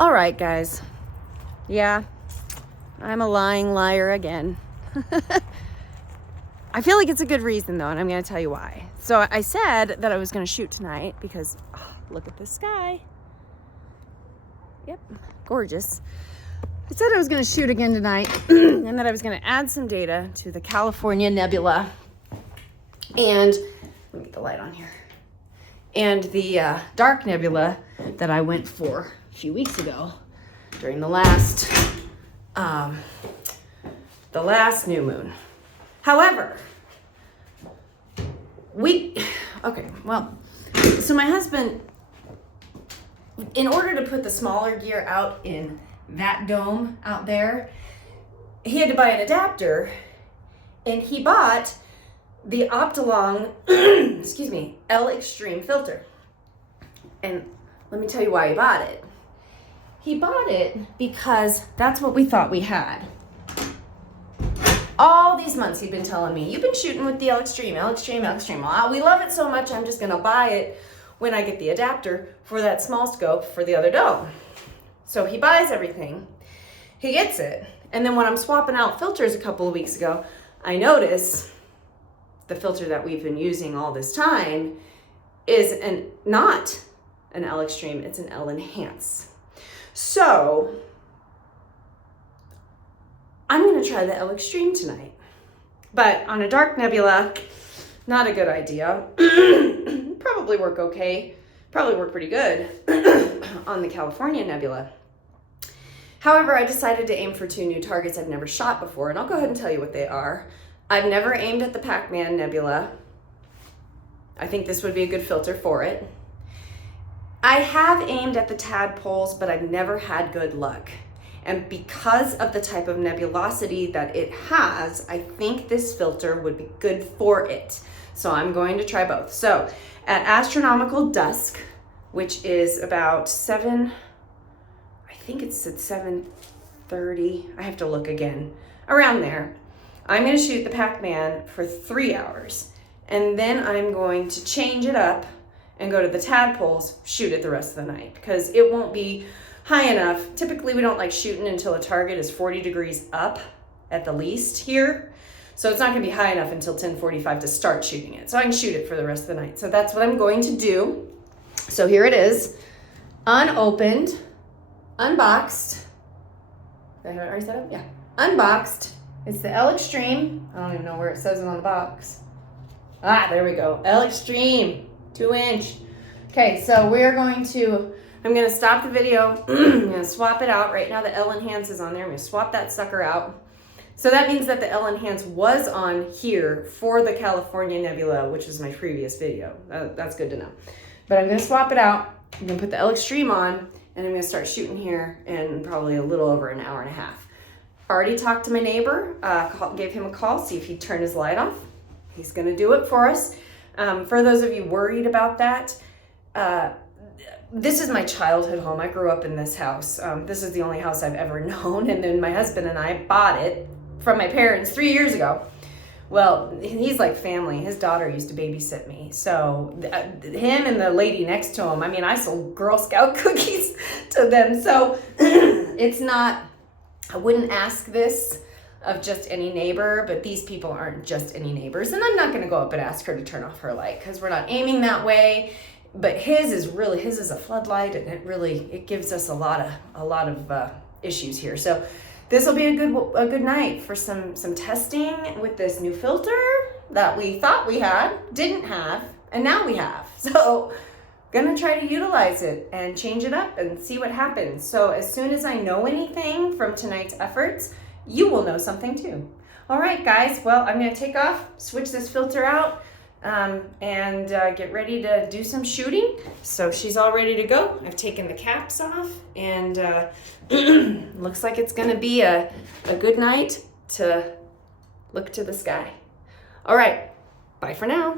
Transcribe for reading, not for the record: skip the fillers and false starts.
All right, guys. Yeah, I'm a lying liar again. I feel like it's a good reason, though, and I'm going to tell you why. So I said that I was going to shoot tonight because, look at the sky. Yep, gorgeous. I said I was going to shoot again tonight and that I was going to add some data to the California Nebula. And let me get the light on here. And the dark nebula that I went for a few weeks ago during the last new moon. However, so my husband, in order to put the smaller gear out in that dome out there, he had to buy an adapter, and he bought the Optolong, L Extreme filter. And let me tell you why he bought it. He bought it because that's what we thought we had. All these months he'd been telling me, you've been shooting with the L Extreme. Well, we love it so much, I'm just gonna buy it when I get the adapter for that small scope for the other dome. So he buys everything, he gets it, and then when I'm swapping out filters a couple of weeks ago, I notice the filter that we've been using all this time is not an L Extreme, it's an L Enhance. So I'm gonna try the L Extreme tonight. But on a dark nebula, not a good idea. Probably work okay, probably work pretty good on the California Nebula. However, I decided to aim for two new targets I've never shot before, and I'll go ahead and tell you what they are. I've never aimed at the Pac-Man Nebula. I think this would be a good filter for it. I have aimed at the Tadpoles, but I've never had good luck. And because of the type of nebulosity that it has, I think this filter would be good for it. So I'm going to try both. So at astronomical dusk, which is about 7:30, I have to look again, around there, I'm gonna shoot the Pac-Man for 3 hours. And then I'm going to change it up and go to the Tadpoles, shoot it the rest of the night, because it won't be high enough. Typically we don't like shooting until a target is 40 degrees up at the least here. So it's not gonna be high enough until 10:45 to start shooting it. So I can shoot it for the rest of the night. So that's what I'm going to do. So here it is, unopened, unboxed. Did I have it already set up? Yeah, unboxed. It's the L Extreme. I don't even know where it says it on the box. Ah, there we go, L Extreme, 2-inch. Okay, so I'm gonna stop the video. I'm gonna swap it out. Right now the L Enhance is on there. I'm gonna swap that sucker out. So that means that the L Enhance was on here for the California Nebula, which was my previous video. That's good to know. But I'm gonna swap it out. I'm gonna put the L Extreme on, and I'm gonna start shooting here in probably a little over an hour and a half. Already talked to my neighbor, gave him a call, see if he'd turn his light off. He's gonna do it for us. For those of you worried about that, this is my childhood home. I grew up in this house. This is the only house I've ever known, and then my husband and I bought it from my parents 3 years ago. Well, he's like family. His daughter used to babysit me. So him and the lady next to him, I mean, I sold Girl Scout cookies to them. So it's not, I wouldn't ask this of just any neighbor, but these people aren't just any neighbors. And I'm not gonna go up and ask her to turn off her light because we're not aiming that way. But his is a floodlight, and it gives us a lot of issues here. So this will be a good night for some testing with this new filter that we thought we didn't have, and now we have. So gonna try to utilize it and change it up and see what happens. So as soon as I know anything from tonight's efforts, you will know something too. All right, guys. Well, I'm gonna take off, switch this filter out, and get ready to do some shooting. So she's all ready to go. I've taken the caps off, and looks like it's gonna be a good night to look to the sky. All right, bye for now.